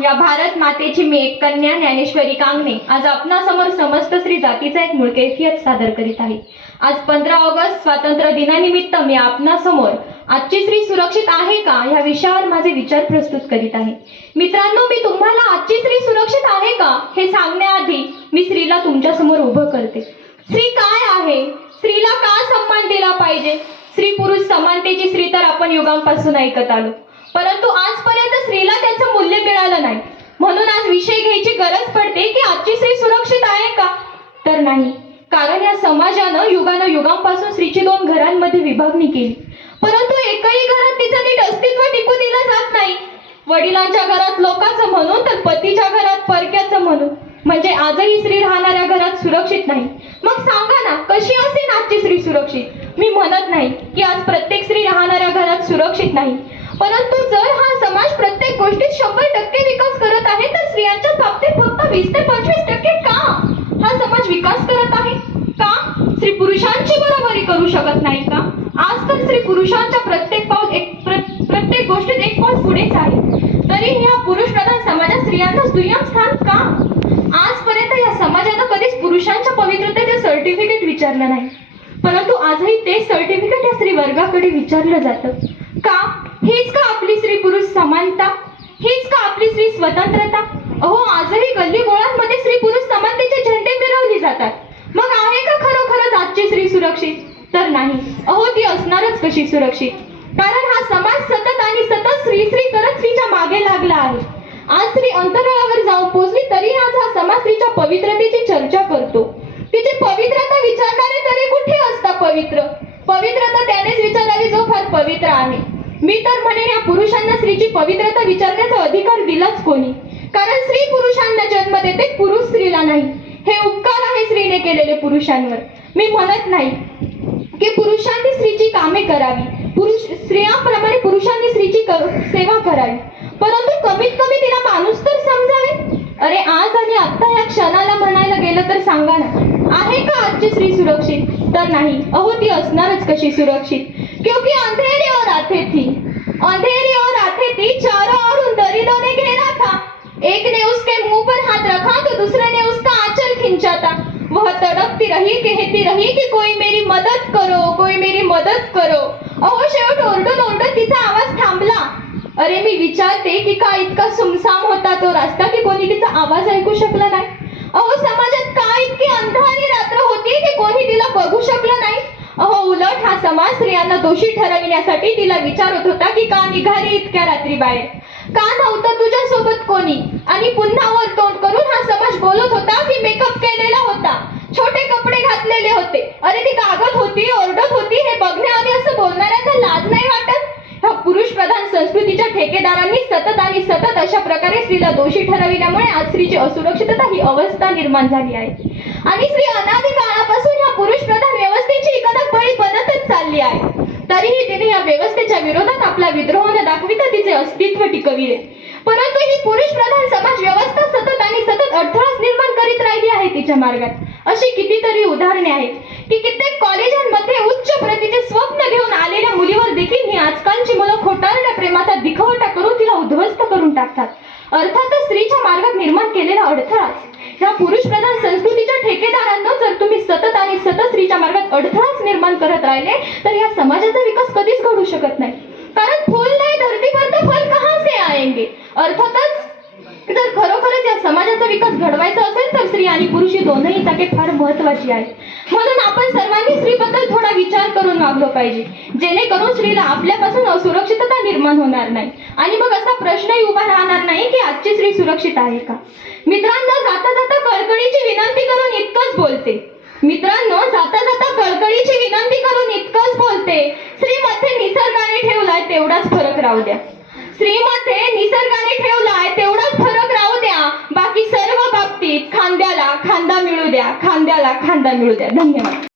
या भारत मातेची मी एक कन्या ज्ञानेश्वरी कांगणे आज आपणासमोर समस्त स्त्री जातीचा एक मूळ कैफियत सादर करीत आहे। आज 15 ऑगस्ट स्वातंत्र्य दिनानिमित्त मी आपणासमोर आजची स्त्री सुरक्षित आहे का या विषयावर माझे विचार प्रस्तुत करीत आहे। मित्रांनो, मी तुम्हाला आजची स्त्री सुरक्षित आहे का हे सांगण्याआधी मी स्त्रीला तुमच्या समोर उभं करते। स्त्री काय आहे, स्त्रीला का सन्मान दिला पाहिजे, स्त्री पुरुष समानतेची स्त्री तर आपण युगांपासून ऐकत आलो, परंतु आजपर्यंत स्त्रीला त्याचं मूल्य मिळालं नाही। म्हणून आज विषय घ्यायची गरज पडते की आजची स्त्री सुरक्षित आहे का, तर नाही। कारण या समाजानं युगापासून स्त्रीची 2 घरांमध्ये विभागणी केली, परंतु एकही घरात तिचं नीट अस्तित्व टिकू दिलं जात नाही। वडिलांच्या घरात लोकांचं म्हणून तर पतीच्या घरात परक्याचं म्हणून, म्हणजे आजही स्त्री राहणाऱ्या घरात सुरक्षित नाही। मग सांगा ना, कशी असेल आजची स्त्री सुरक्षित? मी म्हणत नाही की आज प्रत्येक स्त्री राहणाऱ्या घरात सुरक्षित नाही, परंतु जर हा समाज प्रत्येक गोष्टीत 100% विकास करत आहे, तर स्त्रियांच्या बाबतीत फक्त 20 ते 25% का हा समाज विकास करत आहे? का स्त्री पुरुषांची बरोबरी करू शकत नाही का? आज तर स्त्री पुरुषांच्या प्रत्येक गोष्टीत एक पाऊल पुढेच आहे, तरी या पुरुष प्रधान समाजात स्त्रियांना दुय्यम स्थान का? आजपर्यंत या समाजानं कधीच पुरुषांच्या पवित्रतेचे सर्टिफिकेट विचारलं नाही, परंतु आजही ते सर्टिफिकेट या स्त्री वर्गाकडे विचारलं जातं। का? हीच का आपली स्त्री पुरुष समानता? हीच का आपली स्त्री स्वतंत्रता? अहो, आजही गल्ली बोळांमध्ये स्त्री पुरुष समानतेचे झेंडे मिरवले जातात। मग आहे का खरोखरच आजची स्त्री सुरक्षित? तर नाही। अहो, ती असणारच कशी सुरक्षित? कारण हा समाज सतत स्त्री करत स्त्रीच्या मागे लागला आहे। आज स्त्री अंतराळावर जाऊन पोहोचली तरी आज हा समाज स्त्रीच्या पवित्रतेची चर्चा करतो। तिची पवित्रता विचारणारे तरी कुठे असता पवित्र? पवित्रता त्यानेच विचारावी जो फार पवित्र आहे। मी तर म्हणेन, या पुरुषांना स्त्रीची पवित्रता विचारण्याचा अधिकार दिलाच कोणी? कारण स्त्री पुरुषांना जन्म देते, पुरुष स्त्रीला नाही। हे उपकार आहे स्त्रीने केलेले पुरुषांवर। मी म्हणत नाही की पुरुषांनी स्त्रीची कामे करावी, स्त्रियांप्रमाणे पुरुषांनी स्त्रीची सेवा करावी, परंतु कमीत कमी तिला माणूस तर समजावे। अरे, आज आणि आता या क्षणाला म्हणायला गेलं तर सांगा ना, आहे का आजची स्त्री सुरक्षित? तर नाही। अहो, ती असणारच कशी सुरक्षित? क्योंकि अंधेरी और आते थी, चारों ओर उन दरिंदों ने घेरा था। एक ने उसके मुंह पर हाथ रखा तो दूसरे ने उसका आंचल खींचा था। वह तड़पती रही, कहती रही कि कोई मेरी मदद करो, कोई मेरी मदद करो। अहो, शेवट ओरडून तिचा आवाज थांबला। अरे, मी विचारते की का इतका सुमसाम होता तो रस्ता की कोणी तिचा आवाज ऐकू शकला नाही? अहो, समाजात का इतकी अंधारी रात्र होती की कोणी तिला बघू शकलं नाही? अहो, उलट हा समाज स्त्रियांना दोषी ठरविण्यासाठी तिला विचारत होता की का निघाली इतक्या रात्री बाहेर, का नव्हतं तुझ्या सोबत कोणी? आणि पुन्हा वर तोंड करून हा समाज बोलत होता की मेकअप केलेला होता, छोटे कपडे घातलेले होते। अरे, ती कागद होती, ओरडत होती, हे बघण्याआधी असं बोलणाऱ्यांना लाज नाही वाटत? ह्या पुरुष प्रधान संस्कृतीच्या ठेकेदारांनी सतत अशा प्रकारे स्त्रीला दोषी ठरविल्यामुळे आज स्त्रीची असुरक्षितता ही अवस्था निर्माण झाली आहे। आणि स्त्री अनादी काळापासून ह्या पुरुष प्रधान व्यवस्थेची बळी बनतच चालली आहे। तरीही तिने या व्यवस्थेच्या विरोधात आपला विद्रोह न दाखविता तिचे अस्तित्व टिकविले, परंतु ही पुरुष प्रधान समाज व्यवस्था सतत अडथळाच निर्माण करीत राहिली आहे तिच्या मार्गात। अशी कितीतरी उदाहरणे आहेत की कित्येक कॉलेजांमध्ये उच्च प्रतीचे स्वप्न घेऊन आलेल्या मुलीवर देखील ही आजकालची मुलं खोटारड्या प्रेमाचा दिखवटा करून तिला उद्ध्वस्त करून टाकतात। अर्थातच स्त्रीच्या मार्गात निर्माण केलेला अडथळाच। या पुरुष प्रधान संस्कृतीच्या ठेकेदारांना जर तुम्ही सतत स्त्रीच्या मार्गात अडथळाच निर्माण करत राहिले तर या समाजाचा विकास कधीच घडू शकत नाही। कारण फूल नाही धरती पर तो फल कहां से आएंगे? अर्थातच जर खरोखरच या समाजाचा विकास घडवायचा असेल तर स्त्री आणि पुरुष ही दोनही चाके फार महत्त्वाची आहेत। म्हणून आपण सर्वांनी स्त्रीबद्दल थोडा विचार करून वागलं पाहिजे, जेणेकरून स्त्रीला आपल्यापासून असुरक्षितता निर्माण होणार नाही आणि मग असा प्रश्नही उभा राहणार नाही की आजची स्त्री सुरक्षित आहे का? मित्रांनो, जाता जाता कळकळीची विनंती करून इतकंच बोलते, स्त्रीमध्ये निसर्गाने ठेवलाय तेवढाच फरक राहू द्या। बाकी सर्व बाबतीत खांद्याला खांदा मिळू द्या। धन्यवाद।